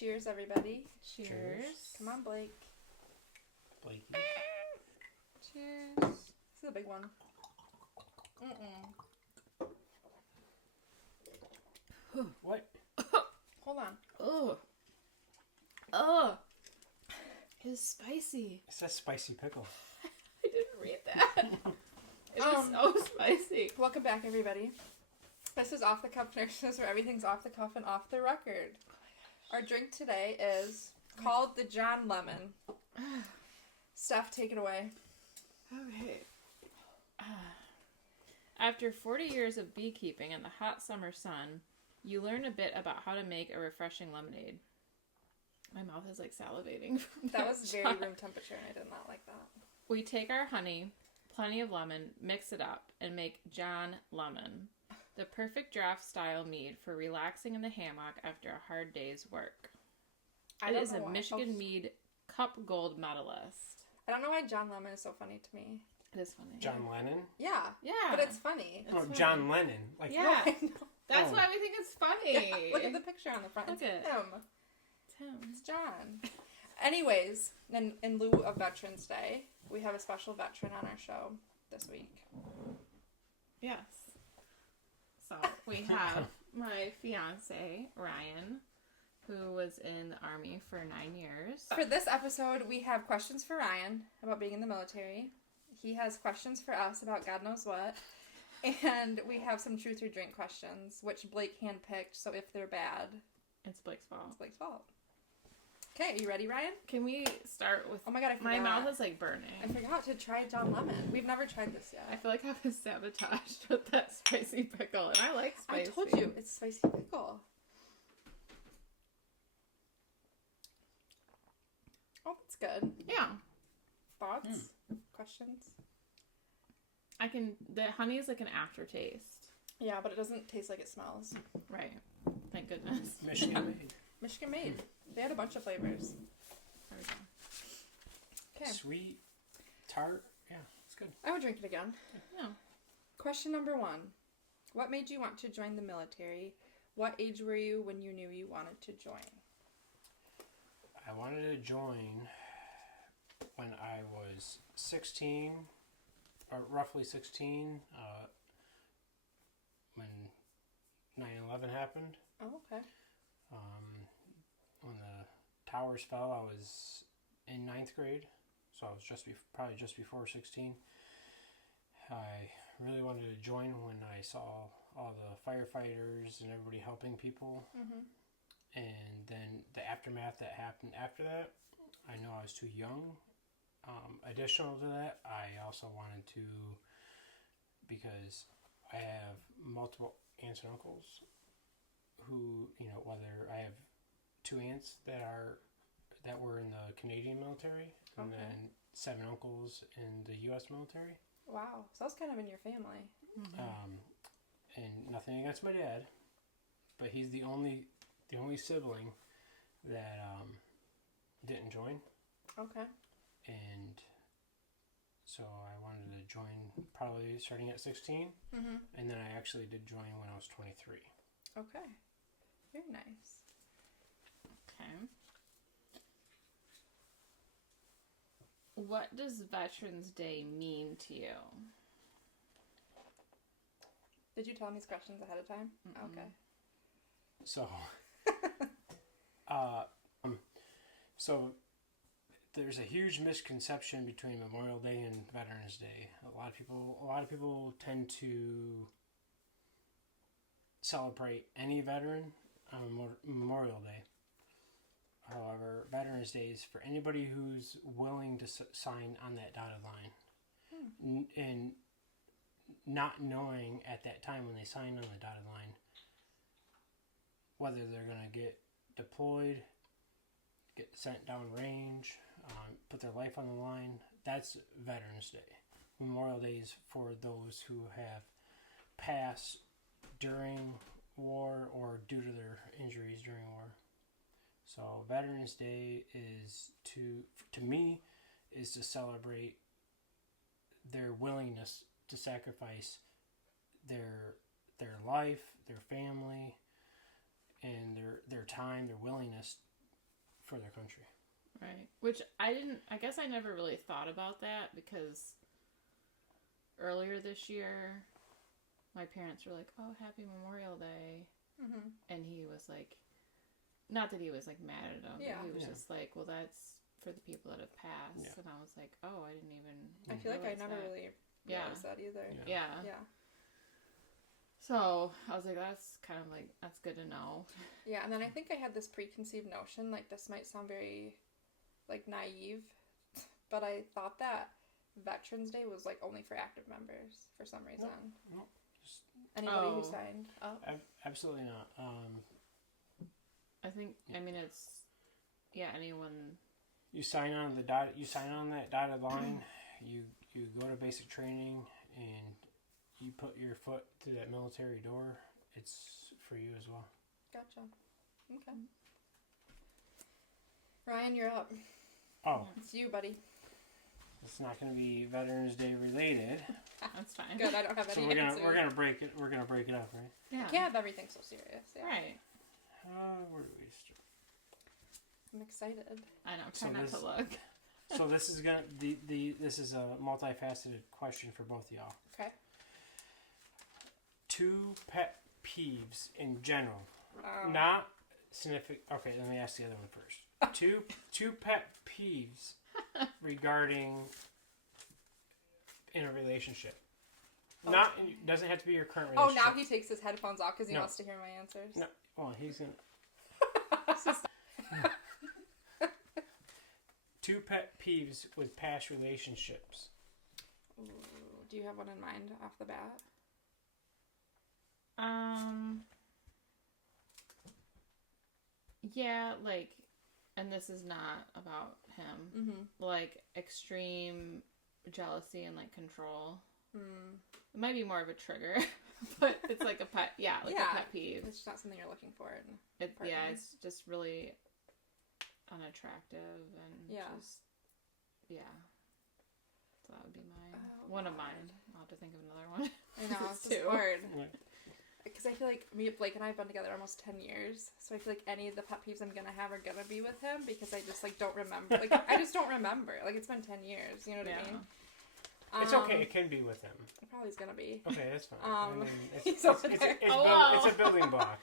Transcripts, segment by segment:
Cheers, everybody. Cheers. Come on, Blake. Blakey. Cheers. This is a big one. What? Hold on. Oh. It's spicy. It says spicy pickle. I didn't read that. It was so spicy. Welcome back, everybody. This is Off the Cuff Nurses, where everything's off the cuff and off the record. Our drink today is called the John Lemon. Steph, take it away. Okay. After 40 years of beekeeping in the hot summer sun, you learn a bit about how to make a refreshing lemonade. My mouth is like salivating. That was very room temperature, and I did not like that. We take our honey, plenty of lemon, mix it up, and make John Lemon, the perfect draft style mead for relaxing in the hammock after a hard day's work. It is a Michigan Mead Cup Gold medalist. I don't know why John Lemon is so funny to me. It is funny. John Lennon? Yeah. Yeah. But it's funny. Oh, John Lennon. Like, Yeah. No, I know. That's why we think it's funny. Yeah, look at the picture on the front. Look It's at him. It's him. It's John. Anyways, in lieu of Veterans Day, we have a special veteran on our show this week. Yes. So we have my fiancé, Ryan, who was in the Army for 9 years. For this episode, we have questions for Ryan about being in the military. He has questions for us about God knows what. And we have some truth or drink questions, which Blake handpicked, so if they're bad, It's Blake's fault. it's Blake's fault. Okay, are you ready, Ryan? Can we start with... Oh my god, I forgot. My mouth is like burning. I forgot to try John Lemon. We've never tried this I yet. feel like I was sabotaged with that spicy pickle, and I like spicy. I told you, it's spicy pickle. Oh, that's good. Yeah. Thoughts? Questions? The honey is like an aftertaste. Yeah, but it doesn't taste like it smells. Right. Thank goodness. Michigan made. Michigan made. They had a bunch of flavors. There we go. Okay. Sweet, tart. Yeah, it's good. I would drink it again. Yeah. Question number 1. What made you want to join the military? What age were you when you knew you wanted to join? I wanted to join when I was 16, or roughly 16, when 9/11 happened. Oh, okay. When the towers fell, I was in 9th grade, so I was probably just before 16. I really wanted to join when I saw all the firefighters and everybody helping people. Mm-hmm. And then the aftermath that happened after that, I know I was too young. Additional to that, I also wanted to, because I have multiple aunts and uncles who, whether I have 2 aunts that were in the Canadian military, and then 7 uncles in the U.S. military. Wow. So that's kind of in your family. Mm-hmm. And nothing against my dad, but he's the only sibling that didn't join. Okay. And so I wanted to join probably starting at 16. Mm-hmm. And then I actually did join when I was 23. Okay. Very nice. Okay. What does Veterans Day mean to you? Did you tell him these questions ahead of time? Mm-mm. Okay. So, so there's a huge misconception between Memorial Day and Veterans Day. A lot of people tend to celebrate any veteran on Memorial Day. However, Veterans Day is for anybody who's willing to sign on that dotted line. And not knowing at that time when they sign on the dotted line whether they're going to get deployed, get sent down range, put their life on the line. That's Veterans Day. Memorial Day is for those who have passed during war or due to their injuries during war. So Veterans Day is to me is to celebrate their willingness to sacrifice their life, their family, and their time, their willingness for their country. Right. Which I guess I never really thought about that because earlier this year, my parents were like, oh, happy Memorial Day. Mm-hmm. And he was like, not that he was like mad at them, but he was just like, well, that's for the people that have passed. Yeah. And I was like, oh, I didn't even I feel like I never really realized that either. Yeah. So I was like, that's kind of like, that's good to know. Yeah, and then I think I had this preconceived notion, like this might sound very, like, naive, but I thought that Veterans Day was, like, only for active members for some reason. No. Anybody who signed up? Absolutely not. I think, I mean, it's, anyone. You sign on that dotted line, you go to basic training, and you put your foot through that military door, it's for you as well. Gotcha. Okay. Ryan, you're up. Oh. It's you, buddy. It's not going to be Veterans Day related. That's fine. Good, I don't have any answers. We're gonna break it up, right? Yeah. You can't have everything so serious. Yeah. Right. Where do we start? I'm excited. I know. Try not to look. So this is this is a multifaceted question for both of y'all. Okay. 2 pet peeves in general, not significant. Okay, let me ask the other one first. Two pet peeves regarding in a relationship. Oh. Not doesn't have to be your current relationship. Oh, now he takes his headphones off because he wants to hear my answers. No, well, he's gonna. 2 pet peeves with past relationships. Ooh, do you have one in mind off the bat? Yeah, like, and this is not about him. Mm-hmm. Like, extreme jealousy and, like, control. Mm. It might be more of a trigger, but it's like a pet, a pet peeve. It's just not something you're looking for in it's just really unattractive and just, So that would be one of mine. I'll have to think of another one. I know, it's just hard. Because I feel like Blake and I have been together almost 10 years, so I feel like any of the pet peeves I'm gonna have are gonna be with him because I just, like, don't remember. Like, I just don't remember. Like, it's been 10 years, you know what I mean? It's okay, it can be with him. It probably is gonna be. Okay, that's fine. He's over there. It's a building block.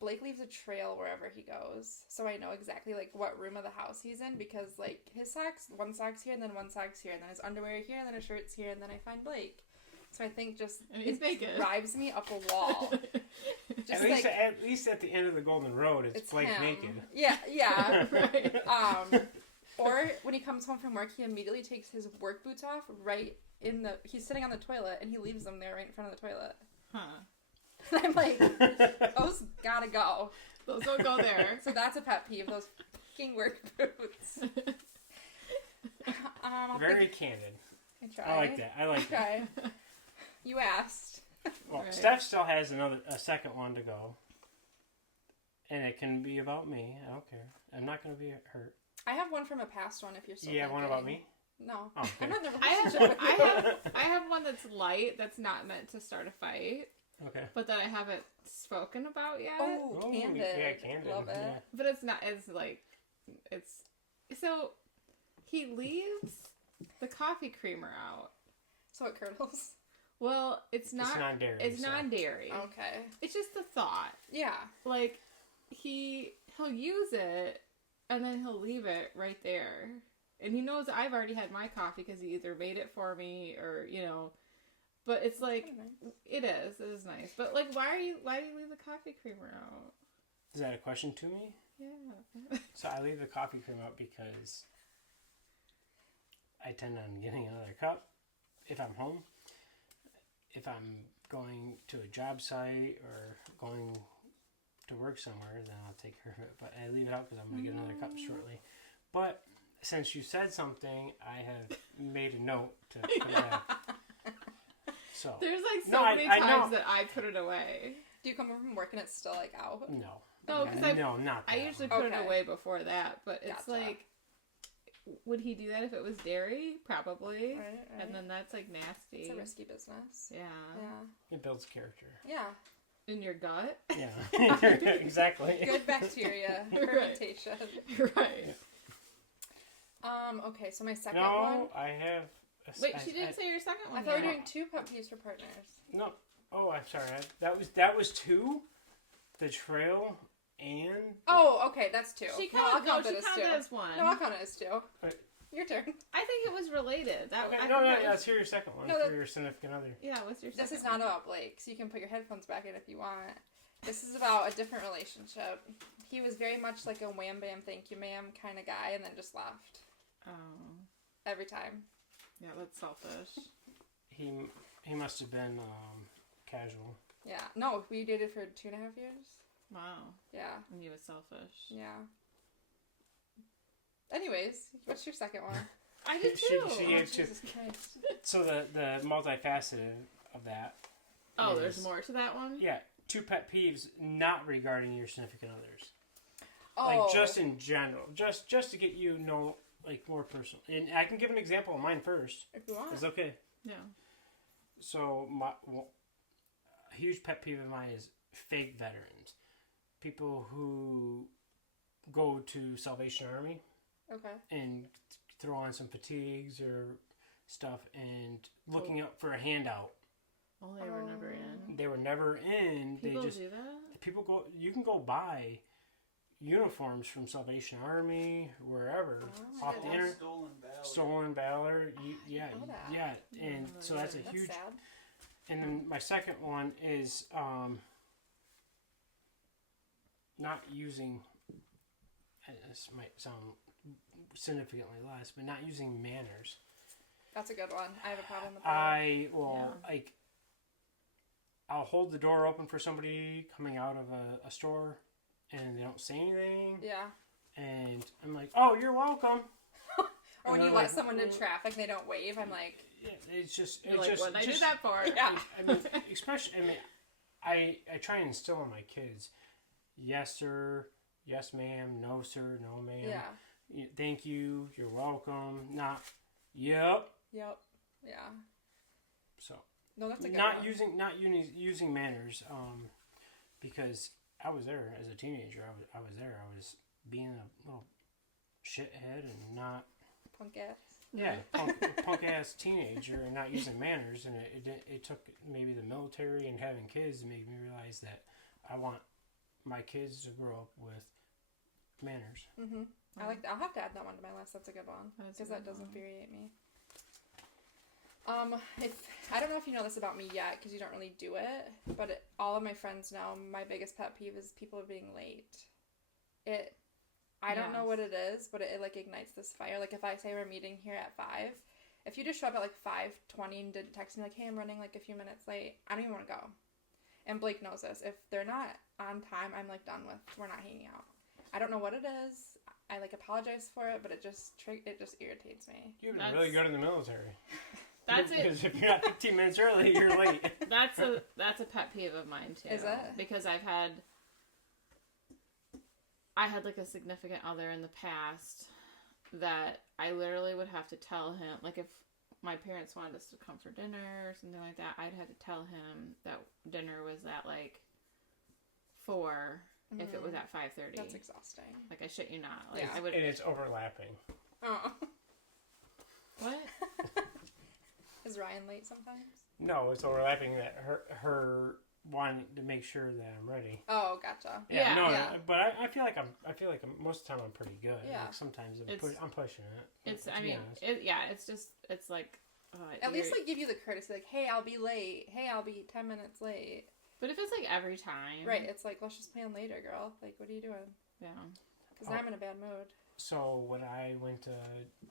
Blake leaves a trail wherever he goes, so I know exactly, like, what room of the house he's in, because, like, his socks, one sock's here, and then one sock's here, and then his underwear here, and then his shirt's here, and then I find Blake. So I think just it drives me up a wall. Just at least at the end of the Golden Road, it's Blake him. naked. Yeah. Right. Or when he comes home from work, he immediately takes his work boots off he's sitting on the toilet, and he leaves them there right in front of the toilet. Huh. And I'm like, those gotta go. Those don't go there. So that's a pet peeve, those fucking work boots. Very candid. I like that. I like that. You asked. Well, right. Steph still has a second one to go. And it can be about me. I don't care. I'm not going to be hurt. I have one from a past one if you're still one about me? No. Oh, okay. I'm not in a relationship. I have one that's light, that's not meant to start a fight. Okay. But that I haven't spoken about yet. Oh, candid. Yeah, candid. Love it. Yeah. But it's not, so he leaves the coffee creamer out. So it curdles? Well, it's non-dairy. It's non-dairy. Okay. It's just the thought. Yeah. Like, he'll use it, and then he'll leave it right there. And he knows I've already had my coffee because he either made it for me or, But it's like, nice. It is nice. But, like, why do you leave the coffee creamer out? Is that a question to me? Yeah. So I leave the coffee creamer out because I tend on getting another cup if I'm home. If I'm going to a job site or going to work somewhere, then I'll take care of it. But I leave it out because I'm going to get another cup shortly. But since you said something, I have made a note to put it back. So there's many times that I put it away. Do you come home from work and it's still, like, out? No. No, because not that I usually put it away before that. But it's like, would he do that if it was dairy? Probably. Right. And then that's, like, nasty. It's a risky business. Yeah. It builds character. Yeah. In your gut? Yeah. Exactly. Good bacteria fermentation. Right. Okay, so my second one. No, I have. Wait, she didn't say your second one. I thought we were yet. doing 2 pet peeves for partners. No. Oh, I'm sorry. That was 2. The trail and. Oh, okay, that's 2. She No, I'll counted, count she it as 2. counted as one. No, I'll count it as 2. Right. Your turn. I think it was related. That Okay, I no, think no, that yeah, was- let's hear your second one No, for your significant other. Yeah, what's your second This is one? not about Blake, so you can put your headphones back in if you want. This is about a different relationship. He was very much like a wham bam thank you ma'am kind of guy and then just left. Oh. Every time. Yeah, that's selfish. He must have been casual. Yeah. No, we dated for 2.5 years. Wow. Yeah. And he was selfish. Yeah. Anyways, what's your second one? I did She too. gave 2. Jesus Christ. So the multifaceted of that. Oh, is- there's more to that one? Yeah, 2 pet peeves not regarding your significant others. Oh. Like just in general, just to get you know like more personal. And I can give an example of mine first. If you want. It's okay. Yeah. So a huge pet peeve of mine is fake veterans, people who go to Salvation Army Okay. and throw on some fatigues or stuff and looking up for a handout. Oh, they were never in. They were never in. People they just do that? people go. You can go buy uniforms from Salvation Army wherever Oh, off the yeah. internet. Stolen valor. Yeah, know that. yeah, and Oh, so that's a That's huge. sad. And then my second one is not using. This might sound significantly less, but not using manners. That's a good one. I have a problem with that. Like. I'll hold the door open for somebody coming out of a store, and they don't say anything. Yeah. And I'm like, "Oh, you're welcome." Or when And you they're let like, someone in traffic and they don't wave, I'm like, Yeah, it's just. You're It's like, just. what did I do just- that for? yeah. I mean, especially. I mean, I try and instill in my kids, yes sir, yes ma'am, no sir, no ma'am. Yeah. Thank you. You're welcome. Not. Yep. Yep. Yeah. So. No, that's a good Not one. using manners. Because I was there as a teenager. I was there. I was being a little shithead and not. Punk ass. Yeah, punk ass teenager and not using manners, and it took maybe the military and having kids to make me realize that I want my kids to grow up with manners. Mm-hmm. I like that. I'll have to add that one to my list. That's a good one. That's a Because good that does one. infuriate me. If I don't know if you know this about me yet, because you don't really do it, but all of my friends know my biggest pet peeve is people being late. I don't know Yes. what it is, but it like ignites this fire. Like if I say we're meeting here at 5, if you just show up at like 5:20 and didn't text me like, hey, I'm running like a few minutes late, I don't even want to go. And Blake knows this. If they're not on time, I'm like done with. We're not hanging out. I don't know what it is. I like apologize for it, but it just irritates me. You've been That's- really good in the military. That's it. Because if you're not 15 minutes early, you're late. That's a pet peeve of mine too. Is it? Because I had like a significant other in the past that I literally would have to tell him, like if my parents wanted us to come for dinner or something like that, I'd have to tell him that dinner was at like 4 if it was at 5:30. That's exhausting. Like I shit you not. Like Yeah. I would. And it's overlapping. Oh. What? Is Ryan late sometimes? No, it's overlapping that her wanting to make sure that I'm ready. Oh, gotcha. Yeah. No, Yeah. but I feel like I'm most of the time I'm pretty good. Yeah. Like sometimes It's- I'm pushing it. It's. to I be mean. honest. It's like. At least like give you the courtesy, like, hey, I'll be late. Hey, I'll be 10 minutes late. But if it's like every time. Right. It's like, let's just plan later, girl. Like, what are you doing? Yeah. Because I'm in a bad mood. So when I went to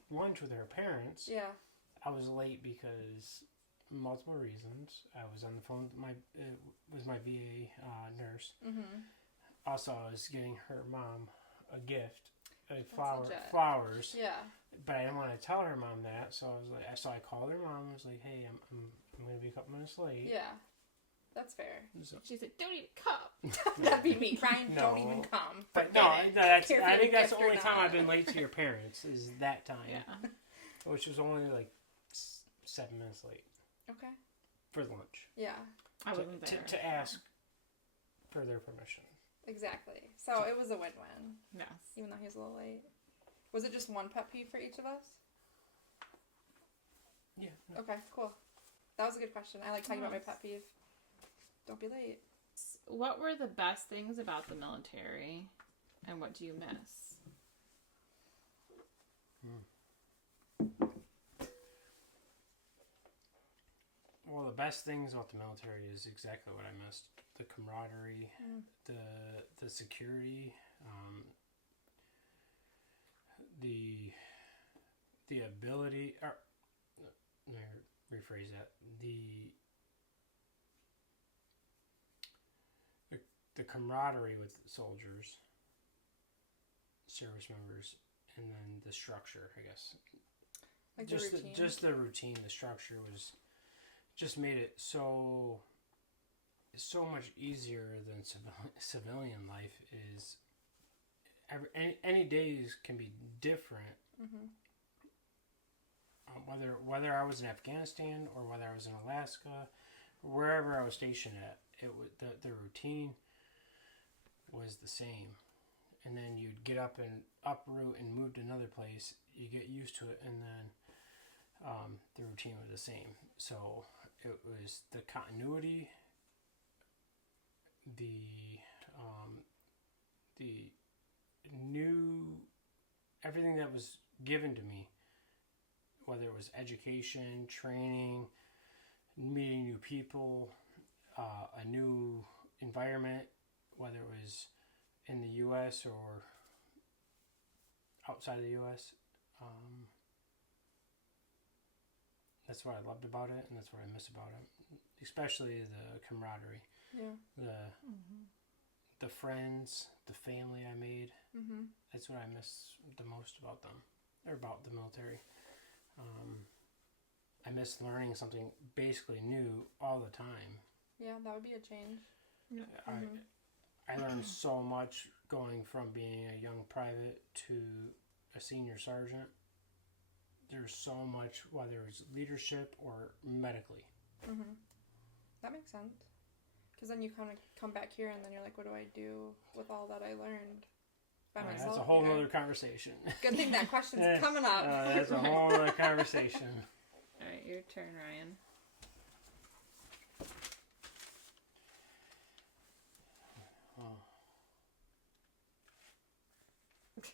lunch with her parents, Yeah. I was late because multiple reasons. I was on the phone with my VA nurse. Mm-hmm. Also, I was getting her mom a gift, legit. flowers. Yeah. But I didn't want to tell her mom that, so I called her mom and was like, "Hey, I'm going to be a couple minutes late." Yeah. That's fair. So, She said, "Don't even come." That'd be me. Ryan, No. don't even come. but Forget no, it. that's Care if I you think that's the gift or only time not. I've been late to your parents is that time, Yeah. which was only like 7 minutes late Okay. for lunch. Yeah. I wasn't there. To ask for their permission. Exactly. So it was a win-win, Yes. even though he was a little late. Was it just one pet peeve for each of us? Yeah. No. Okay, cool. That was a good question. I like talking about my Nice. pet peeve. Don't be late. What were the best things about the military, and what do you miss? Well, the best things about the military is exactly what I missed: the camaraderie, the security, the ability. Or, let me rephrase that: the camaraderie with soldiers, service members, and then the structure. I guess Like just the routine. just the routine, the structure was just made it so much easier than civilian life is. Any days can be different. Mm-hmm. Whether I was in Afghanistan or whether I was in Alaska, or wherever I was stationed at, it was the routine was the same. And then you'd get up and uproot and move to another place. You get used to it, and then the routine was the same. So it was the continuity, the new everything that was given to me, whether it was education, training, meeting new people, a new environment, whether it was in the U.S. or outside of the U.S. That's what I loved about it, and that's what I miss about it, especially the camaraderie, Yeah. the friends, the family I made. Mm-hmm. That's what I miss the most about them, or about the military. I miss learning something basically new all the time. Yeah, that would be a change. I learned so much going from being a young private to a senior sergeant. There's so much, whether it's leadership or medically. Mm-hmm. That makes sense. Because then you kind of come back here and then you're like, what do I do with all that I learned by myself? That's a whole here? other conversation. Good thing that question's coming up. That's a whole other conversation. All right, your turn, Ryan. It's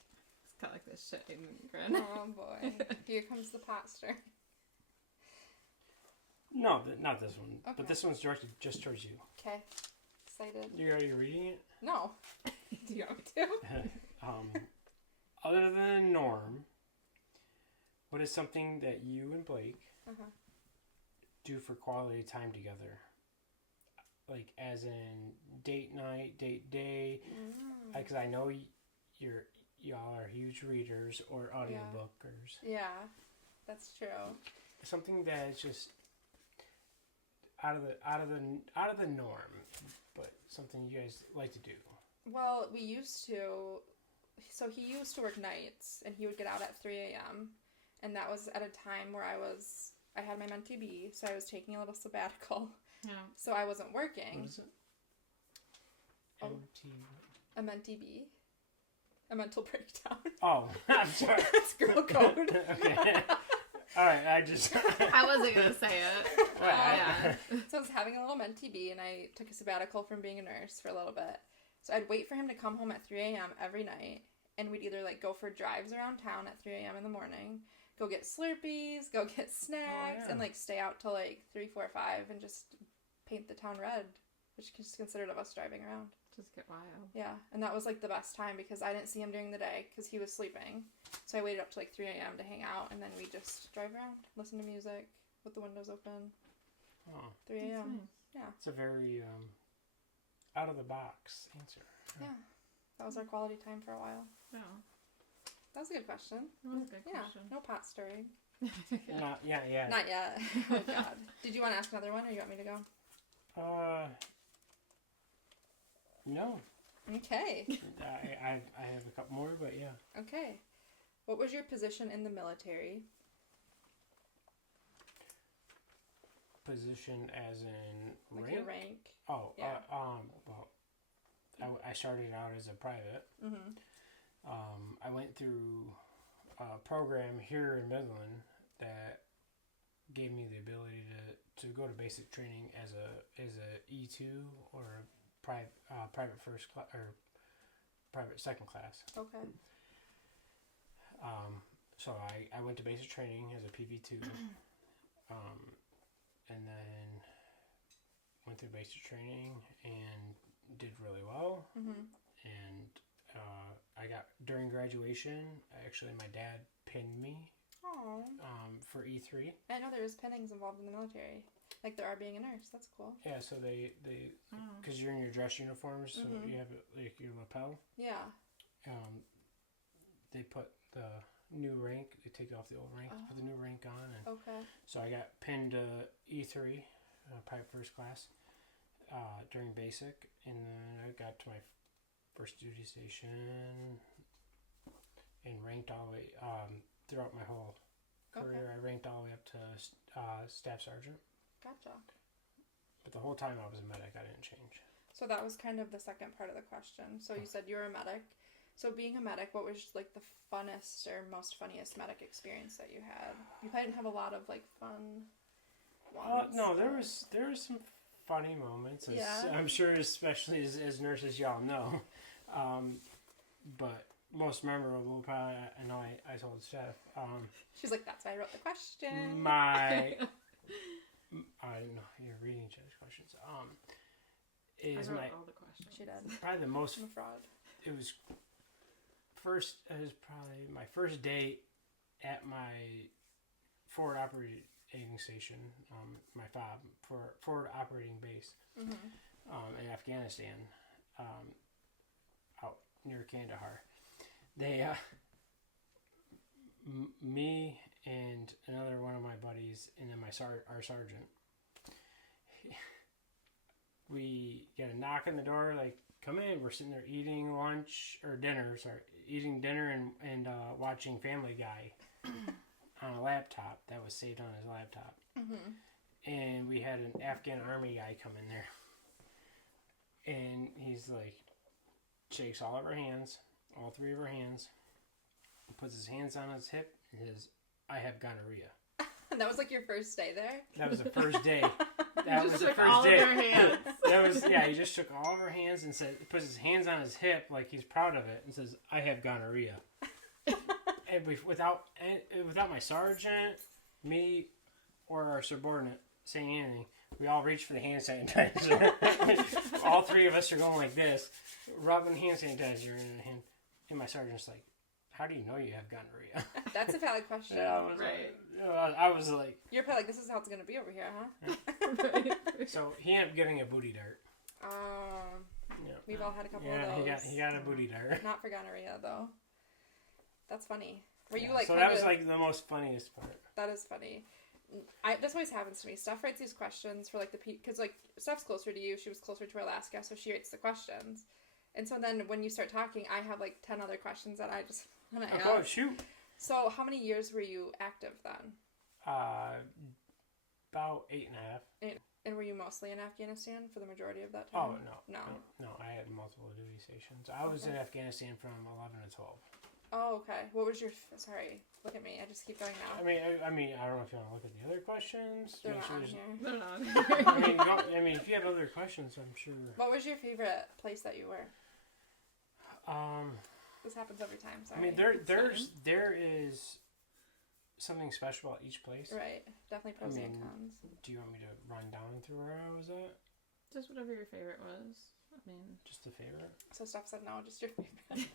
kind of like this shit grin. Oh boy. Here comes the pot stir. No, not this one. Okay. But this one's directed just towards you. Okay. Excited. You already reading it? No. Do you want me to? Other than Norm, what is something that you and Blake do for quality time together? Like, as in date night, date day. Because I know y'all are huge readers or audiobookers. Yeah, that's true. Something that is just out of the norm, but something you guys like to do. Well, we used to. So he used to work nights, and he would get out at 3 a.m. And that was at a time where I had my mentee B, so I was taking a little sabbatical. Yeah. So I wasn't working. What is it? Oh. MT. A mentee B. A mental breakdown. Oh, I'm sorry. That's girl code. Okay. All right, I wasn't going to say it. Yeah. So I was having a little mentee B, and I took a sabbatical from being a nurse for a little bit. So I'd wait for him to come home at 3 a.m. every night, and we'd either like go for drives around town at 3 a.m. in the morning, go get Slurpees, go get snacks, and like stay out till like 3, 4, 5 and just paint the town red, which is considered of us driving around. Just get wild. Yeah, and that was like the best time because I didn't see him during the day because he was sleeping. So I waited up to like 3 a.m. to hang out, and then we just drive around, listen to music with the windows open. 3 a.m. Nice. Yeah. It's a very out of the box answer. Yeah. That was our quality time for a while. Yeah. That was a good question. That was a good question. No pot stirring. Not yet. Not yet. Oh, God. Did you want to ask another one, or you want me to go? No. Okay. I have a couple more, but yeah. Okay. What was your position in the military? Position as in Like rank? your rank? Oh, Yeah. well, I started out as a private. Mm-hmm. I went through a program here in Midland that gave me the ability to go to basic training as a E2 or a private first class or private second class. Okay. So I went to basic training as a PV2, and then went through basic training and did really well. Mm-hmm. And I got, during graduation, actually my dad pinned me Oh. for E3. I know there's pinnings involved in the military. Like there are being a nurse. That's cool. Yeah, so they because you're in your dress uniforms, so Mhm. you have like your lapel. Yeah. They put the new rank. They take off the old rank, put the new rank on, and Okay. so I got pinned to E3, private first class, during basic, and then I got to my first duty station and ranked all the way throughout my whole career. Okay. I ranked all the way up to staff sergeant, Gotcha. but the whole time I was a medic, I didn't change. So that was kind of the second part of the question. So you said you were a medic. So being a medic, what was like the funnest or most funniest medic experience that you had? You probably didn't have a lot of like fun ones. No, there was some funny moments. Yeah. I'm sure, especially as nurses, y'all know. But most memorable, probably, I know I told Steph. She's like, that's why I wrote the question. My, I know you're reading each other's questions. I Is wrote my all the questions. She did. probably the most. I'm a fraud. It was probably my first day at my forward operating station, my FOB, for forward operating base, Mm-hmm. in Afghanistan, out near Kandahar. They, me and another one of my buddies, and then our sergeant, we get a knock on the door, like, come in. We're sitting there eating dinner and watching Family Guy on a laptop that was saved on his laptop. Mm-hmm. And we had an Afghan army guy come in there. And he's like, shakes all of our hands, all three of our hands, puts his hands on his hip, and says, I have gonorrhea. That was like your first day there? That was the first day. That was the first all day. Of their hands. He just shook all of our hands and puts his hands on his hip like he's proud of it and says, I have gonorrhea. And without my sergeant, me, or our subordinate saying anything, we all reach for the hand sanitizer. All three of us are going like this, rubbing hand sanitizer in the hand. And my sergeant's like, how do you know you have gonorrhea? That's a valid question. Yeah, I was like... You're probably like, this is how it's going to be over here, huh? Right. So he ended up getting a booty dart. Yeah. We've all had a couple of those. He got a booty dart. Not for gonorrhea, though. That's funny. Were you So that was like the most funniest part. That is funny. This always happens to me. Steph writes these questions for like because like Steph's closer to you. She was closer to Alaska, so she writes the questions. And so then when you start talking, I have like 10 other questions that I just want to ask. Oh, shoot. So how many years were you active then? About 8.5. And were you mostly in Afghanistan for the majority of that time? Oh, no. I had multiple duty stations. I was in Afghanistan from 11 to 12. Oh, okay. What was your... Sorry. Look at me. I just keep going now. I mean, I don't know if you want to look at the other questions. They're not on here. They're not. I mean, if you have other questions, I'm sure. What was your favorite place that you were? This happens every time. Sorry. I mean, there is something special at each place. Right. Definitely pros and cons. Do you want me to run down through where I was at? Just whatever your favorite was. I mean, just the favorite. So Steph said no, just your favorite.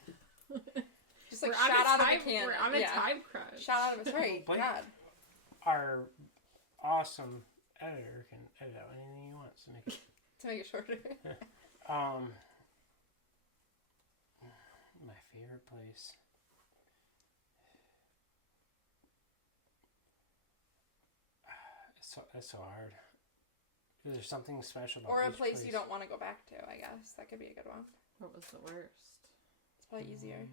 Just like we're shot out of a can. We're on a time crunch. Shot out of a sorry. God. Our awesome editor can edit out anything he wants to make it shorter. My favorite place. That's so hard. Is there something special about or a each place you don't want to go back to? I guess that could be a good one. What was the worst? It's probably easier.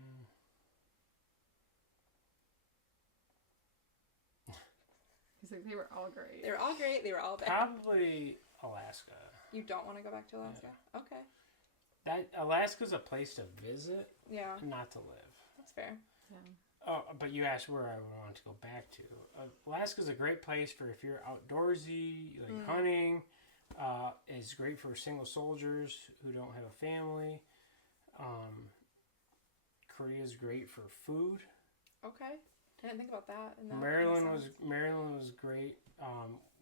He's like, they were all great. They were all great. They were all bad. Probably Alaska. You don't want to go back to Alaska? Yeah. Okay. that Alaska's a place to visit, Yeah, not to live. that's fair. Yeah. Oh, but you asked where I would want to go back to. Alaska's a great place for if you're outdoorsy, like hunting. It's great for single soldiers who don't have a family. Korea's great for food. Okay, I didn't think about that. And that Maryland makes was sense. Maryland was great.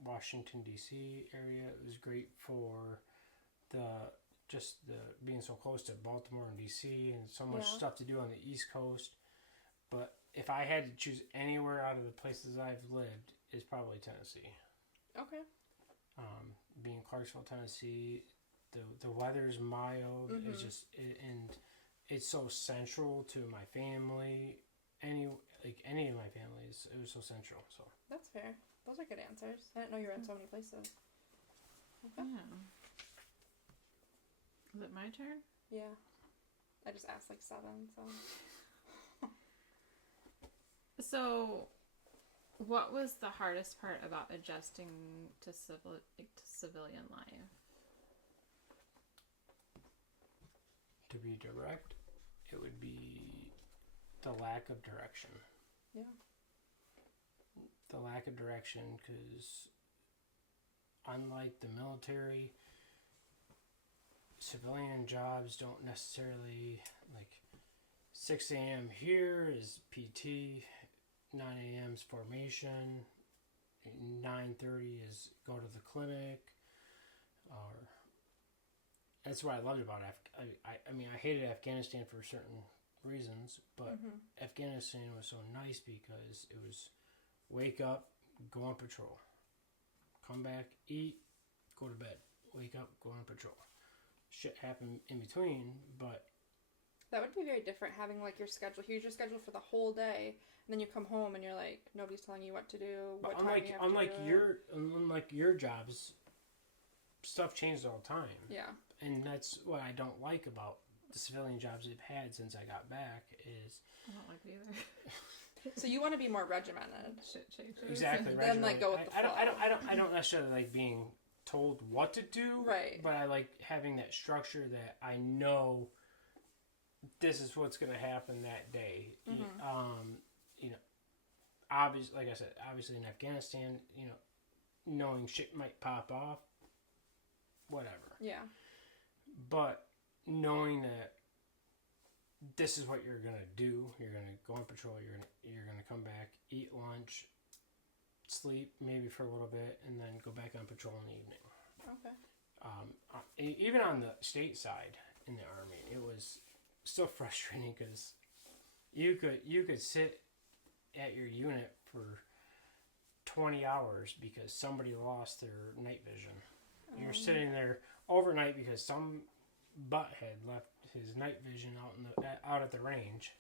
Washington D.C. area was great for the being so close to Baltimore and D.C. and so much Yeah. stuff to do on the East Coast. But if I had to choose anywhere out of the places I've lived, it's probably Tennessee. Okay. Being Clarksville, Tennessee, the weather's mild. It's just and it's so central to my family. Any of my families, it was so central. So That's fair. Those are good answers. I didn't know you were in so many places. Okay. Yeah. Is it my turn? Yeah. I just asked like 7, so. So, what was the hardest part about adjusting to civilian life? to be direct, it would be the lack of direction. Yeah. The lack of direction, because unlike the military, civilian jobs don't necessarily, like, 6 a.m. here is PT, 9 a.m. is formation, 9:30 is go to the clinic, or that's what I loved about I mean, I hated Afghanistan for certain reasons, but Afghanistan was so nice because it was wake up, go on patrol, come back, eat, go to bed, wake up, go on patrol. Shit happened in between, but that would be very different having like your schedule. Here's your schedule for the whole day, and then you come home and you're like, nobody's telling you what to do. What time you have to do it. unlike your jobs, stuff changes all the time. Yeah. And that's what I don't like about the civilian jobs I've had since I got back is I don't like it either. So you want to be more regimented. Shit changes. exactly Then, like, go with the flow. I don't necessarily like being told what to do, Right. but I like having that structure that I know this is what's going to happen that day. You know, obviously, like I said, obviously in Afghanistan, you know, knowing shit might pop off, whatever. Yeah. But knowing that this is what you're gonna do, you're gonna go on patrol, you're gonna come back, eat lunch, sleep maybe for a little bit, and then go back on patrol in the evening. Okay. Even on the state side in the Army, it was still frustrating because you could sit at your unit for 20 hours because somebody lost their night vision. You're sitting there overnight because some butthead left his night vision out at the range,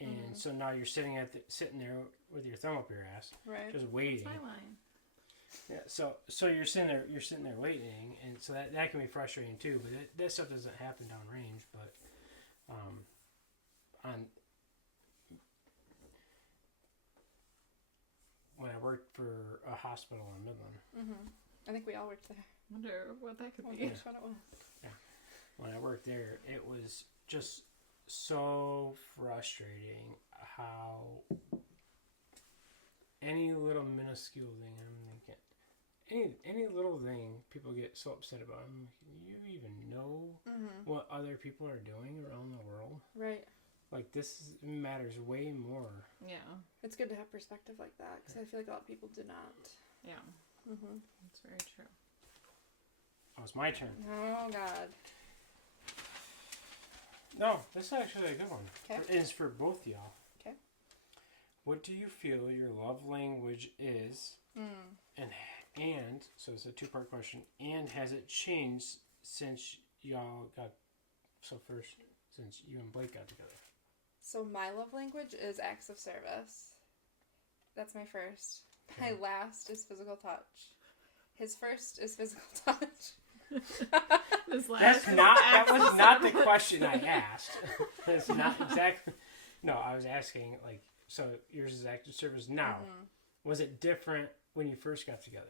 and so now you're sitting there with your thumb up your ass, Right. just waiting. That's my line. Yeah, so you're sitting there waiting, and so that can be frustrating too. But that stuff doesn't happen downrange. But when I worked for a hospital in Midland. I think we all worked there. Wonder what that could I be. wonder which one it was. When I worked there, it was just so frustrating how any little minuscule thing, I'm thinking, any little thing people get so upset about. I'm like, you even know what other people are doing around the world? Right. Like, this matters way more. Yeah. It's good to have perspective like that because I feel like a lot of people do not. Yeah. That's very true. Oh, it's my turn. Oh, God. No, this is actually a good one. Okay. It's for both y'all. Okay. What do you feel your love language is? And so it's a 2-part question. And has it changed since y'all got since you and Blake got together? So my love language is acts of service. That's my first. My Okay. last is physical touch. His first is physical touch. That was not the question I asked. That's not exactly. No, I was asking, like, so yours is active service now. Was it different when you first got together?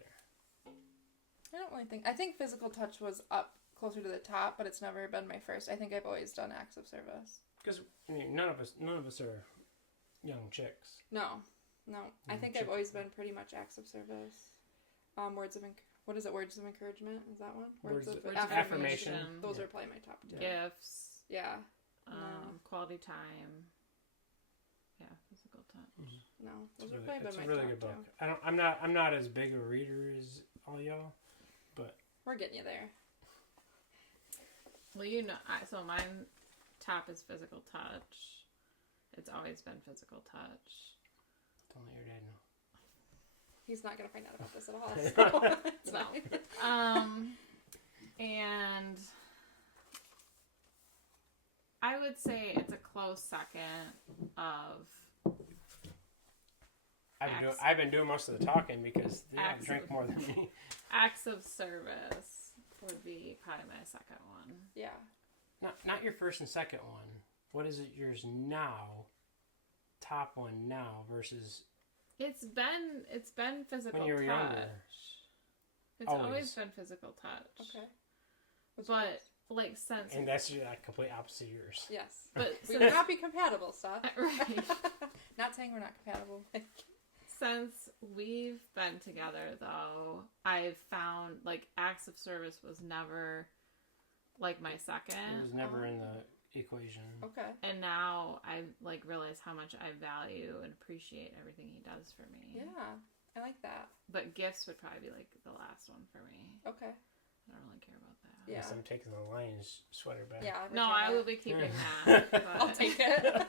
I don't really think. I think physical touch was up closer to the top, but it's never been my first. I think I've always done acts of service. Because none of us are young chicks. No. I think I've always been pretty much acts of service. Words of encouragement? Is that one? Words of affirmation. affirmation. Those Yeah. are probably my top two. Gifts. Yeah. Quality time. Yeah, physical touch. No, those It's are really, probably it's been a my really top good book. two. I'm not as big a reader as all y'all, but We're getting you there. Well, so mine top is physical touch. It's always been physical touch. don't let your dad know. He's not going to find out about this at all. So it's No. fine. And I would say it's a close second of I've been doing most of the talking because they don't Acts drink of- more than me. acts of service would be probably my second one. Yeah. Not your first and second one. What is it yours now? Top one now versus It's been physical when you were touch. younger. It's Always. always been physical touch. Okay. But like since And that's the complete opposite of yours. Yes. but We since, would not be compatible, stuff. right. Not saying we're not compatible. Since we've been together though, I've found like acts of service was never like my It second. was never in the equation. Okay. And now I like realize how much I value and appreciate everything he does for me. Yeah. I like that. But gifts would probably be like the last one for me. Okay. I don't really care about that. Yeah. Guess I'm taking the Lions sweater back. Yeah. No, return I it. will be keeping that. But I'll take it.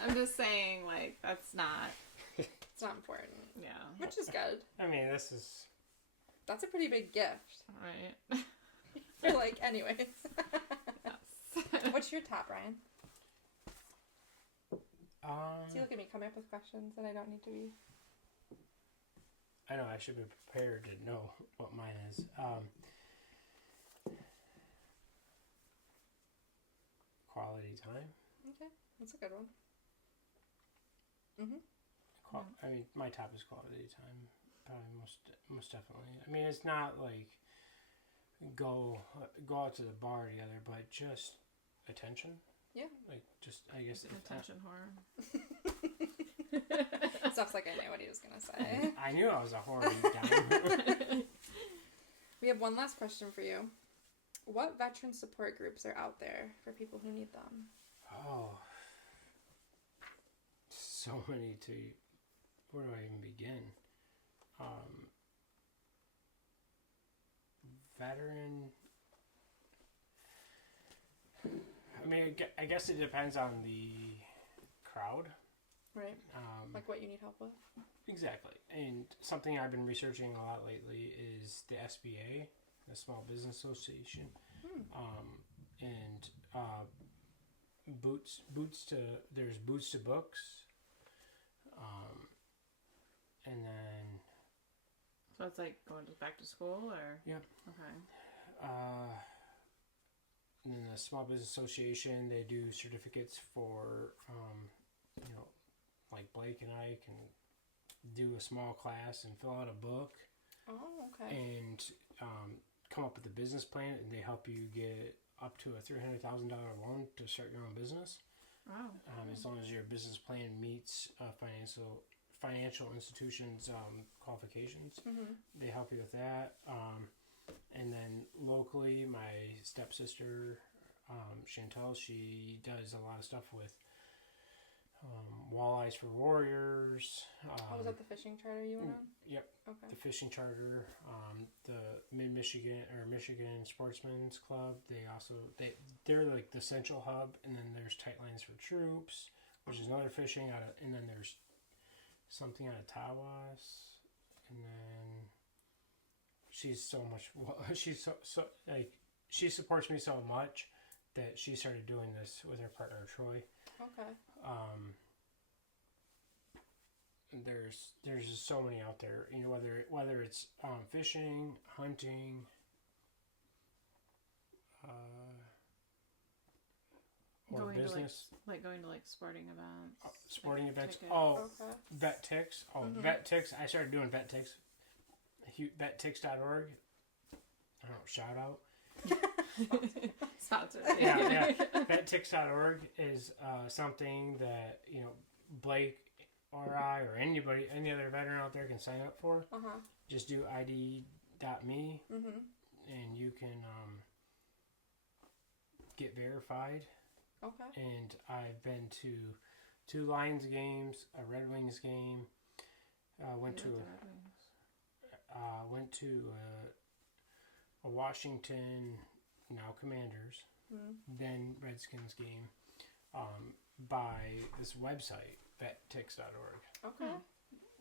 I'm just saying, like, that's not. It's not important. Yeah. Which is good. I mean, this is... That's a pretty big gift. Right. For like, anyways. Yes. What's your top, Ryan? Um, See, look at me coming up with questions that I don't need to be. I know, I should be prepared to know what mine is. Quality time. Okay. That's a good one. Mm-hmm. I mean, my top is quality time. Probably most definitely. I mean, it's not like go out to the bar together, but just attention. Yeah. Like, just, I guess... Attention horror. Stuff's like I knew what he was going to say. I knew I was a horror guy. We have one last question for you. What veteran support groups are out there for people who need them? Oh. So many to... Where do I even begin? Veteran... I mean, I guess it depends on the crowd. Right. Like what you need help with? Exactly. And something I've been researching a lot lately is the SBA, the Small Business Association. There's Boots to Books. And then... So it's like going back to school, or? Yep. Okay. And then the Small Business Association, they do certificates for, like Blake and I can do a small class and fill out a book. Oh, okay. And come up with a business plan, and they help you get up to a $300,000 loan to start your own business. Wow. As long as your business plan meets financial institutions' qualifications. Mm-hmm. They help you with that. And then locally, my stepsister, Chantel, she does a lot of stuff with Walleyes for Warriors. Was that the fishing charter you went on? Yep. Okay. The fishing charter, the Michigan Sportsman's Club. They're like the central hub, and then there's Tight Lines for Troops, which is another fishing and then there's something out of Tawas, and then she's so much. She's so like she supports me so much that she started doing this with her partner Troy. Okay. There's just so many out there, whether it's fishing, hunting, or Going business, going to sporting events. sporting like events. tickets. Oh, Okay. vet ticks. Oh, Mhm. vet ticks. I started doing vet ticks. Vetticks.org. I don't know, shout out. Sponsored. Yeah. Vettix.org is something that, Blake or I or anybody, any other veteran out there can sign up for. Just do id.me and you can get verified. Okay. And I've been to 2 Lions games, a Red Wings game. Went to a Washington, now Commanders, then Redskins game by this website, vettix.org. Okay.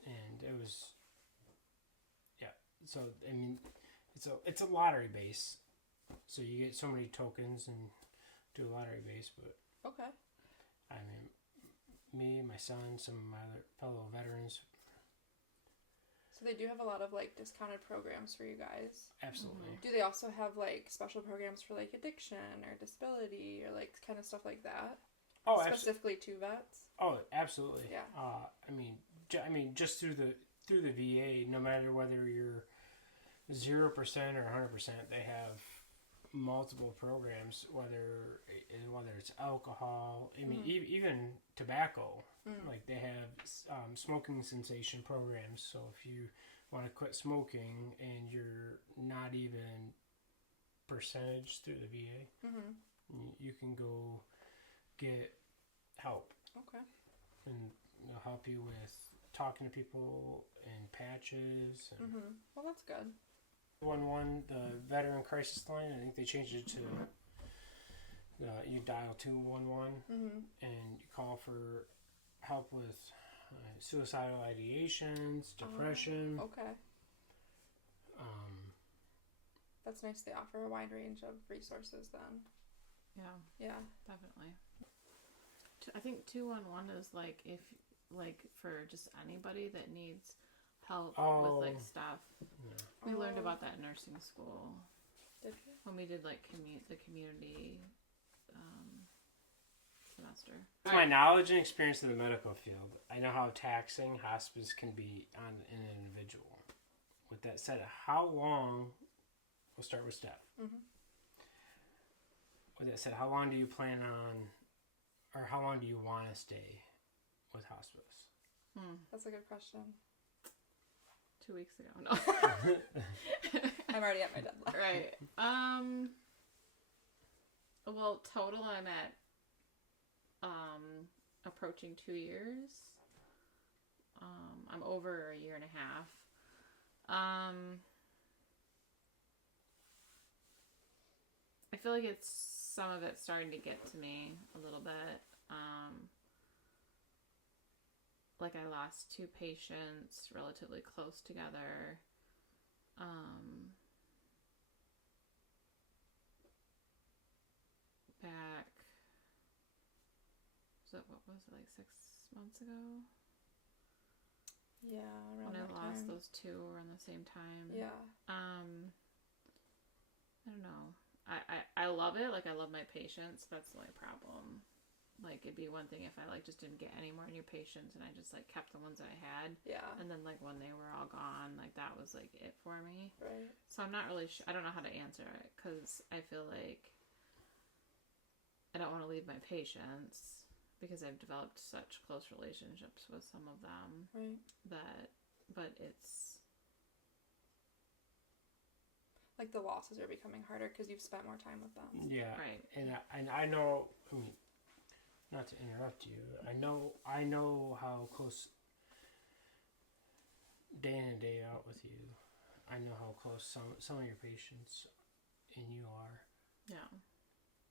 And it was, so, I mean, it's a lottery base. So you get so many tokens and do a lottery base, but... Okay. I mean, me, my son, some of my other fellow veterans. So they do have a lot of, like, discounted programs for you guys. Absolutely. Do they also have, like, special programs for, like, addiction or disability or, like, kind of stuff like that? Oh, specifically to vets? Oh, absolutely. Yeah. I mean, just through the VA, no matter whether you're 0% or 100%, they have multiple programs, whether it's alcohol, I mean, even tobacco. Like they have smoking cessation programs. So if you want to quit smoking and you're not even percentage through the VA, you can go get help. Okay. And they'll help you with talking to people and patches. And Well, that's good. 111, the veteran crisis line. I think they changed it to you dial 211 and you call for help with suicidal ideations, depression. Okay. That's nice. They offer a wide range of resources then. Yeah, definitely. I think 211 is like if for just anybody that needs help with like stuff. Yeah. We learned about that in nursing school. Did you? When we did like the community semester. With my knowledge and experience in the medical field, I know how taxing hospice can be on an individual. With that said, how long? We'll start with Steph. With that said, how long do you plan on, or how long do you want to stay with hospice? That's a good question. 2 weeks ago. No. I'm already at my deadline. Right. Well, total I'm at approaching 2 years. I'm over a year and a half. I feel like some of it's starting to get to me a little bit. Like I lost 2 patients relatively close together. Back, what was it, like 6 months ago? Yeah, around when I that lost time. those 2 around the same time. Yeah. I don't know. I love it. Like I love my patients. That's the only problem. Like it'd be one thing if I like just didn't get any more new patients and I just like kept the ones that I had. Yeah. And then like when they were all gone, like that was like it for me. Right. So I'm not really I don't know how to answer it because I feel like I don't want to leave my patients because I've developed such close relationships with some of them. Right. But it's like the losses are becoming harder because you've spent more time with them. Yeah. right. And I know, I mean, not to interrupt you, I know how close day in and day out with you. I know how close some of your patients and you are. Yeah.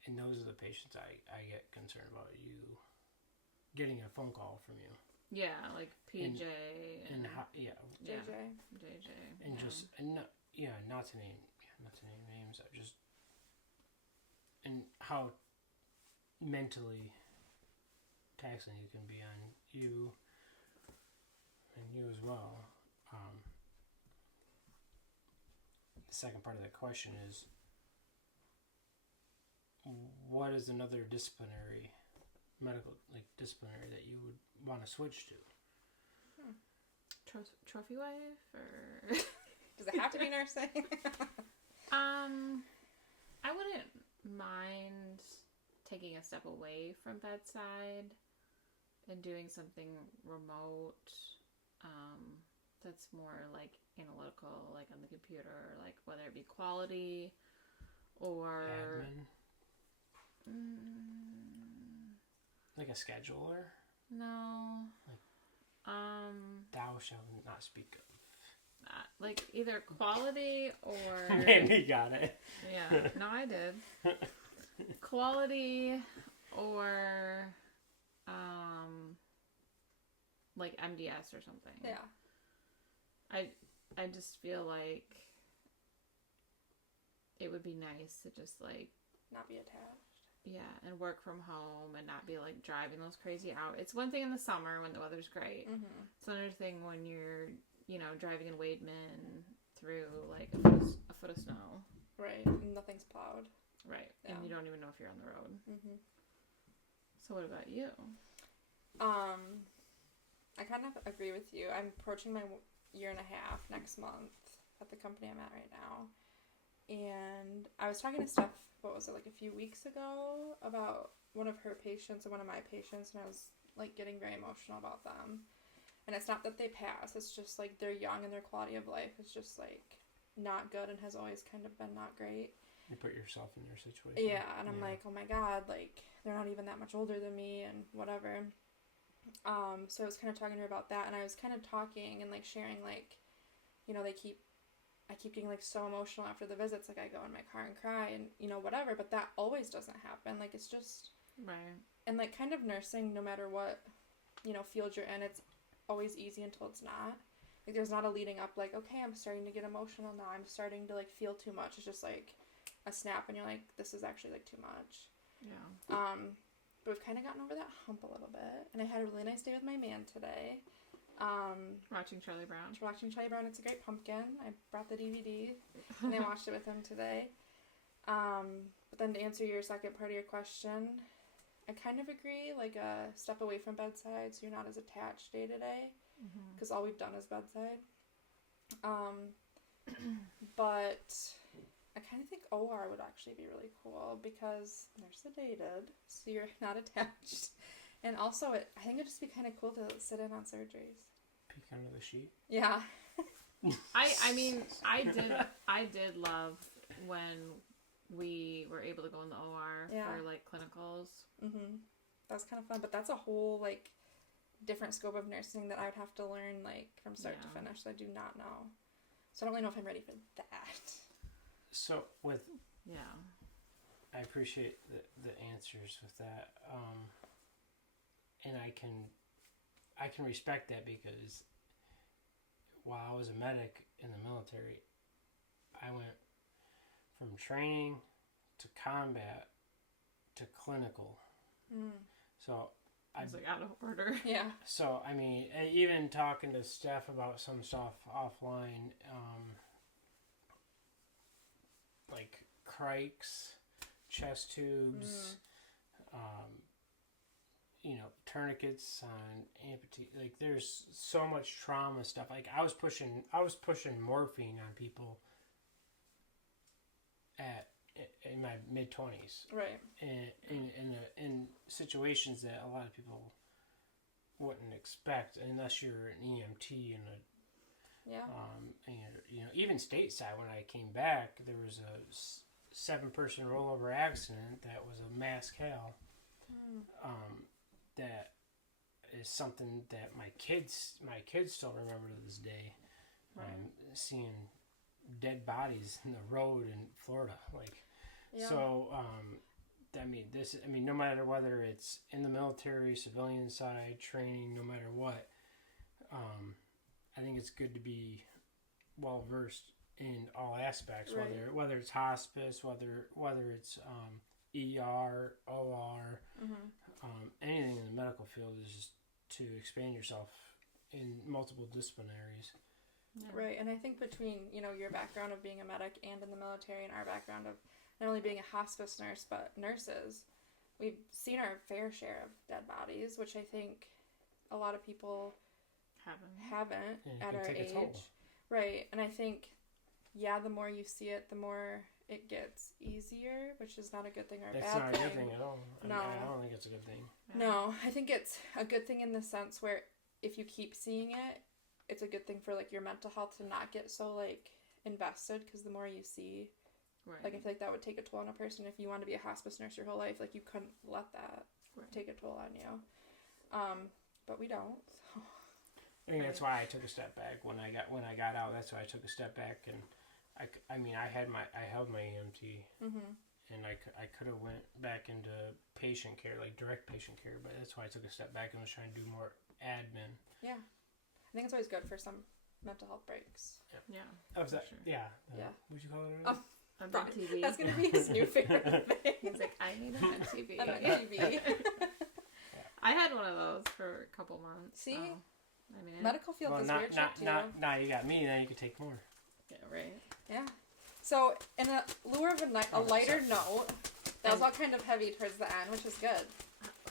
And those are the patients I get concerned about you getting a phone call from you. Yeah, like PJ and how, JJ. And just not to name names. I just and how mentally taxing it can be on you and you as well. The second part of that question is, what is another medical disciplinary that you would want to switch to? Trophy wife or does it have to be nursing? I wouldn't mind taking a step away from bedside and doing something remote that's more like analytical, like on the computer, like whether it be quality or like a scheduler. No, like thou shalt not speak of. Like either quality or Mandy got it. Yeah, no, I did. Quality or like MDS or something. Yeah. I just feel like it would be nice to just like not be attached. Yeah, and work from home and not be like driving those crazy hours. It's one thing in the summer when the weather's great. Mm-hmm. It's another thing when you're, driving in Wademan through like a foot of snow. Right, and nothing's plowed. Right, yeah. And you don't even know if you're on the road. Mm-hmm. So what about you? I kind of agree with you. I'm approaching my 1.5 years next month at the company I'm at right now. And I was talking to Steph, what was it, like a few weeks ago, about one of her patients and one of my patients, and I was like getting very emotional about them. And it's not that they pass, it's just like they're young and their quality of life is just like not good and has always kind of been not great. You put yourself in their situation. Yeah, and I'm like, oh my god, like they're not even that much older than me and whatever. So I was kind of talking to her about that, and I was kind of talking and like sharing like, I keep getting like so emotional after the visits, like I go in my car and cry and whatever, but that always doesn't happen. Like it's just right. And like kind of nursing, no matter what field you're in, it's always easy until it's not. Like there's not a leading up like, okay, I'm starting to get emotional now, I'm starting to like feel too much. It's just like a snap and you're like, this is actually like too much. Yeah. But we've kind of gotten over that hump a little bit, and I had a really nice day with my man today. Watching Charlie Brown. It's a great pumpkin. I brought the DVD and I watched it with him today. But then to answer your second part of your question, I kind of agree, like a step away from bedside so you're not as attached day to day, because all we've done is bedside. But I kind of think OR would actually be really cool because they're sedated, so you're not attached. And also, I think it'd just be kind of cool to sit in on surgeries. Peek under the sheet. Yeah. I mean, I did love when we were able to go in the OR for like clinicals. Mm-hmm. That was kind of fun, but that's a whole like different scope of nursing that I would have to learn like from start to finish. So I do not know. So I don't really know if I'm ready for that. So I appreciate the answers with that, and I can respect that because while I was a medic in the military, I went from training to combat to clinical. So I was like out of order. Yeah. So I mean, even talking to Steph about some stuff offline, like crikes, chest tubes, tourniquets on amputee. Like there's so much trauma stuff. Like I was pushing morphine on people in my mid-20s. Right. In situations that a lot of people wouldn't expect unless you're an EMT and even stateside when I came back, there was a 7-person rollover accident that was a mass cal. That is something that my kids still remember to this day. Right. Seeing dead bodies in the road in Florida, so. No matter whether it's in the military, civilian side, training, no matter what, I think it's good to be well versed in all aspects, right. whether it's hospice, whether it's ER, OR, anything in the medical field is just to expand yourself in multiple disciplinaries. Yeah. Right, and I think between, your background of being a medic and in the military and our background of not only being a hospice nurse, but nurses, we've seen our fair share of dead bodies, which I think a lot of people haven't at our age. Right, and I think, the more you see it, the more it gets easier, which is not a good thing or a That's bad not thing. a good thing at all. No. I don't think it's a good thing. No, I think it's a good thing in the sense where if you keep seeing it, it's a good thing for like your mental health to not get so like invested, because the more you see, Right. like I feel like that would take a toll on a person. If you want to be a hospice nurse your whole life, like you couldn't let that take a toll on you. But we don't. So. I think that's why I took a step back when I got out. That's why I took a step back, and I held my EMT, and I could have went back into patient care, like direct patient care, but that's why I took a step back and was trying to do more admin. Yeah, I think it's always good for some mental health breaks. Yeah. Oh, was that? Sure. Yeah. Yeah. What'd you call it? A big TV. That's gonna be his new favorite thing. He's like, I need a big TV. A big TV. I had one of those for a couple months. See? So, I mean, Medical field is weird shit too. Now you got me. Now you can take more. yeah, right. Yeah. So, in a lieu of a lighter note, that was all kind of heavy towards the end, which is good.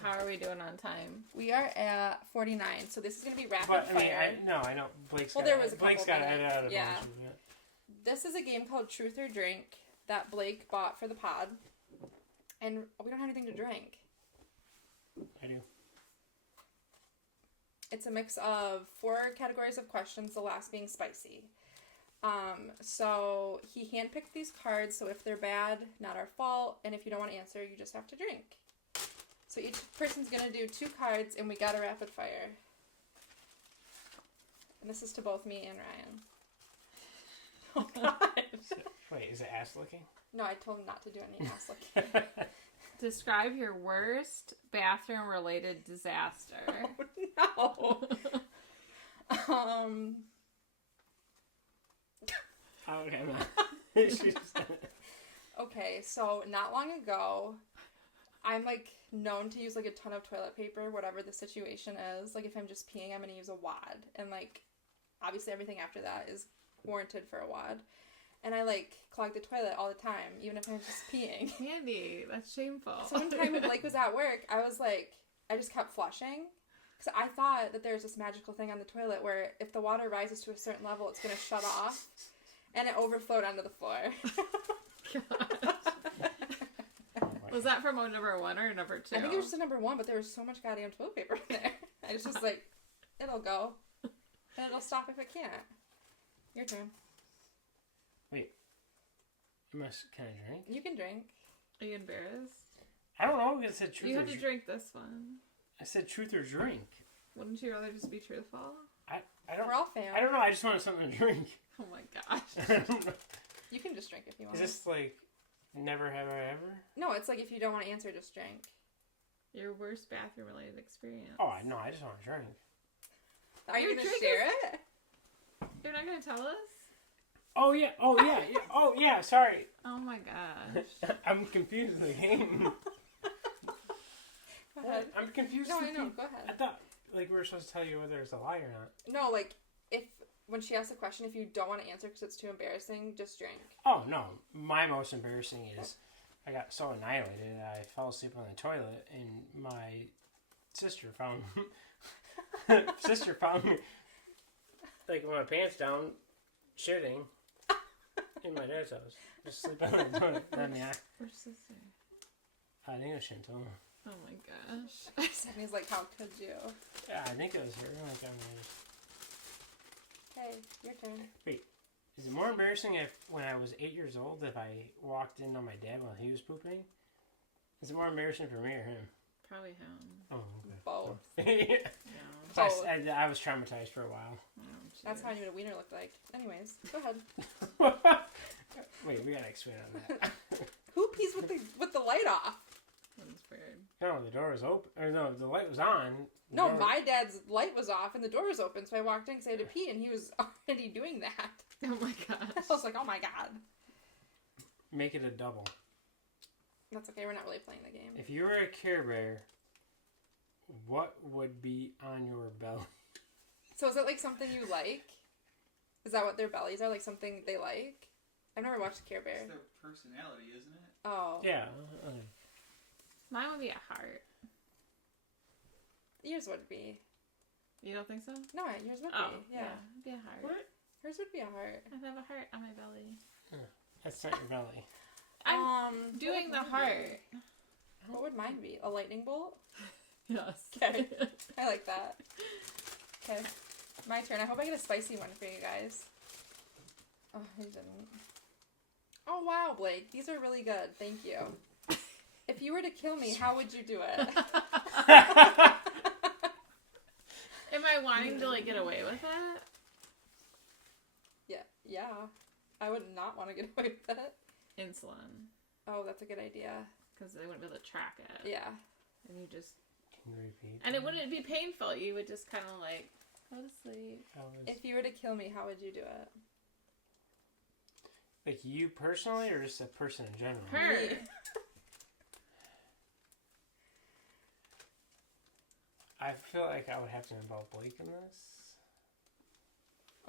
How are we doing on time? We are at 49, so this is going to be rapid But fire. I know. Blake's Well, got there was a Blake's couple got to edit out a yeah. bunch of it. This is a game called Truth or Drink that Blake bought for the pod, and we don't have anything to drink. I do. It's a mix of 4 categories of questions, the last being spicy. So he handpicked these cards, so if they're bad, not our fault, and if you don't want to answer, you just have to drink. So each person's going to do 2 cards, and we got a rapid fire. And this is to both me and Ryan. Oh, God. Wait, is it ass licking? No, I told him not to do any ass licking. Describe your worst bathroom-related disaster. Oh, no. Okay, man. Okay, so not long ago, I'm like known to use like a ton of toilet paper, whatever the situation is. Like if I'm just peeing, I'm gonna use a wad, and like obviously everything after that is warranted for a wad. And I like clog the toilet all the time, even if I'm just peeing. Mandy, that's shameful. So one time when Blake was at work, I was like, I just kept flushing. Because I thought that there's this magical thing on the toilet where if the water rises to a certain level, it's going to shut off. And it overflowed onto the floor. Was that from number 1 or number 2? I think it was just a number 1, but there was so much goddamn toilet paper in there. I was just like, it'll go. And it'll stop if it can't. Your turn. Wait. Can I drink? You can drink. Are you embarrassed? I don't know. I said truth You or have to drink this one. I said truth or drink. Wouldn't you rather just be truthful? I don't. We're all fans. I don't know. I just wanted something to drink. Oh my gosh. You can just drink if you want. Is this like never have I ever? No, it's like if you don't want to answer, just drink. Your worst bathroom-related experience. Oh, no. I just want to drink. Are you Your going to drink share it? You're not going to tell us? Oh yeah. Oh yeah. Sorry. Oh my gosh. I'm confused with the game. Go ahead. I'm confused. No, with I know. the- Go ahead. I thought like we were supposed to tell you whether it's a lie or not. No, like, when she asks a question, if you don't want to answer because it's too embarrassing, just drink. Oh no. My most embarrassing is I got so annihilated I fell asleep on the toilet and my sister found me like with my pants down, shitting in my dad's house. Just sleeping on the toilet. I mean, Where's sister? I think it was Chantal. Oh my gosh. Sydney's like, how could you? Yeah, I think it was her. Like, I mean, Hey, your turn. is it more embarrassing if when I was 8 years old if I walked in on my dad while he was pooping? Is it more embarrassing for me or him? Probably him. Oh, okay. Both. Yeah. So Both. I was traumatized for a while. Oh, That's how I jeez. knew what a wiener looked like. Anyways, go ahead. Wait, we gotta expand on that. Who pees with the light off? That's weird. No, the door was open. Or no, the light was on. The No, door- my dad's light was off and the door was open, so I walked in because I had to pee, and he was already doing that. Oh my gosh. I was like, oh my god. Make it a double. That's okay, we're not really playing the game. If you were a Care Bear, what would be on your belly? So is it like something you like? Is that what their bellies are? Like something they like? I've never watched Care Bear. It's their personality, isn't it? Oh. Yeah. Mine would be a heart. Yours would be. You don't think so? No, yours would Oh, be. Yeah. It'd be a heart. What? Hers would be a heart. I'd have a heart on my belly. That's not your belly. I'm doing the heart. What would mine be? A lightning bolt? Yes. Okay. I like that. Okay. My turn. I hope I get a spicy one for you guys. Oh, I didn't. Oh, wow, Blake. These are really good. Thank you. If you were to kill me, how would you do it? Am I wanting to, like, get away with it? Yeah. I would not want to get away with it. Insulin. Oh, that's a good idea. Because they wouldn't be able to track it. Yeah. And you just... Can you repeat? And it wouldn't be painful. You would just kind of, like, go to sleep. If you were to kill me, how would you do it? Like you personally, or just a person in general? Her. Me. I feel like I would have to involve Blake in this.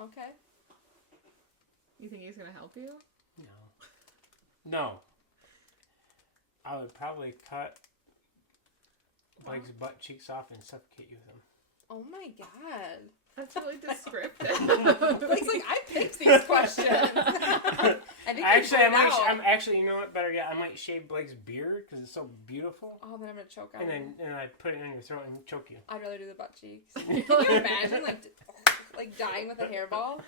Okay. You think he's going to help you? No. I would probably cut Blake's butt cheeks off and suffocate you with them. Oh my god. That's really descriptive. Blake's like, I picked these questions. I think I'm actually, you know what? Better yet, I might shave Blake's beard because it's so beautiful. Oh, then I'm gonna choke on And him. then I put it in your throat and choke you. I'd rather do the butt cheeks. Can you imagine, like dying with a hairball?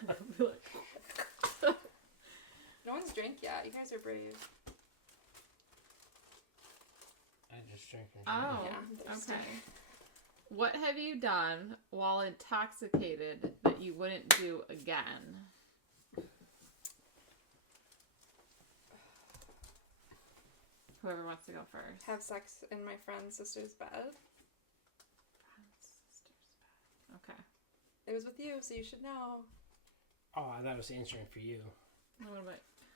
No one's drank yet. You guys are brave. I just drank and Oh, Yeah, okay. What have you done while intoxicated that you wouldn't do again? Whoever wants to go first. Have sex in my friend's sister's bed. Okay. It was with you, so you should know. Oh, I thought I was answering for you. What about...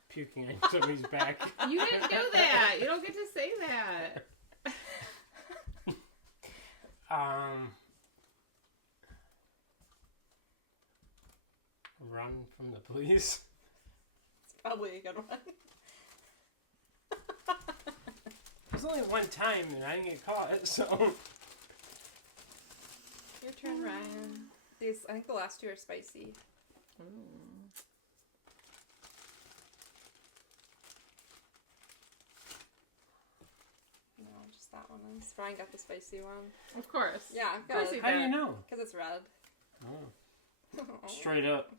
Puking on somebody's back. You didn't do that. You don't get to say that. Run from the police. It's probably a good one. There's only one time and I didn't get caught, so... Your turn, Ryan. I think the last two are spicy. No, just that one is. Ryan got the spicy one. Of course. Yeah, Of course he good. How do did. you know? Because it's red. Oh. Straight up.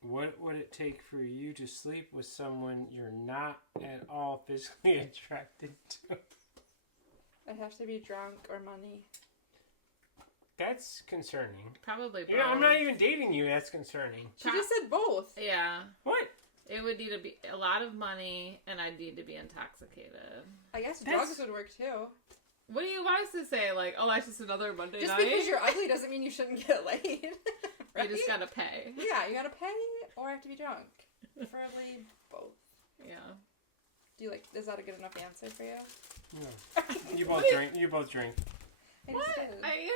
What would it take for you to sleep with someone you're not at all physically attracted to? I'd have to be drunk or money. That's concerning. Probably both. Yeah, I'm not even dating you. That's concerning. She just said both. Yeah. What? It would need to be a lot of money, and I'd need to be intoxicated. I guess That's- drugs would work too. What do you want us to say? Like, oh, that's just another Monday Just night? because you're ugly doesn't mean you shouldn't get laid. Right? You just gotta pay. Yeah, you gotta pay or have to be drunk. Preferably both. Yeah. Do you is that a good enough answer for you? No. You both drink. You both drink. I What? just did. I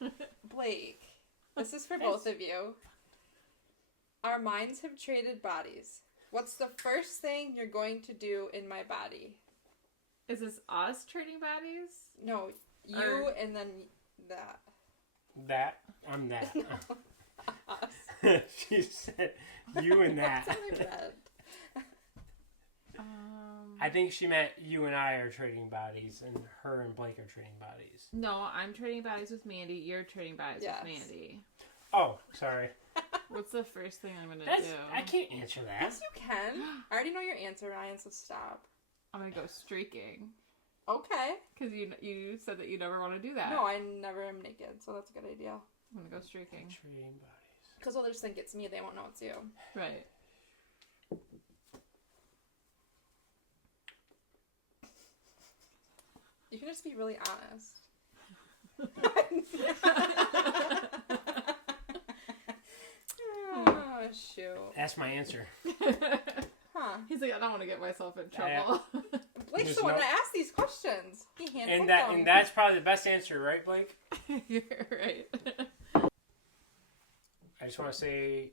answered. Blake, this is for both of you. Our minds have traded bodies. What's the first thing you're going to do in my body? Is this us trading bodies? No, you Or- and then that. That. I'm that. Us. She said you and that. That's what I read. I think she meant you and I are trading bodies, and her and Blake are trading bodies. No, I'm trading bodies with Mandy. You're trading bodies Yes. with Mandy. Oh, sorry. What's the first thing I'm gonna That's, do? I can't answer that. Yes, you can. I already know your answer, Ryan, so stop. I'm gonna go streaking. Okay. Because you said that you never want to do that. No, I never am naked, so that's a good idea. I'm gonna go streaking. Trading bodies. Because they'll just think it's me, they won't know it's you. Right. You can just be really honest. Oh, shoot. That's my answer. Huh. He's like, I don't want to get myself in trouble. Blake's There's the one no- that asked these questions. He handpicked them. And that's probably the best answer, right, Blake? You're right. I just want to say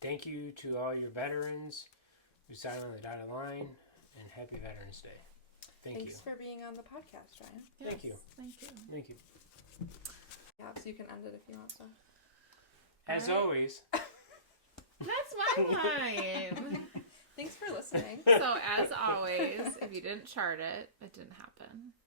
thank you to all your veterans who signed on the dotted line, and happy Veterans Day. Thank Thanks for being on the podcast, Ryan. Thank you. Thank you. you. Thank you. Yeah, so you can end it if you want to. As Alright. always, That's my line. Thanks for listening. So, as always, if you didn't chart it, it didn't happen.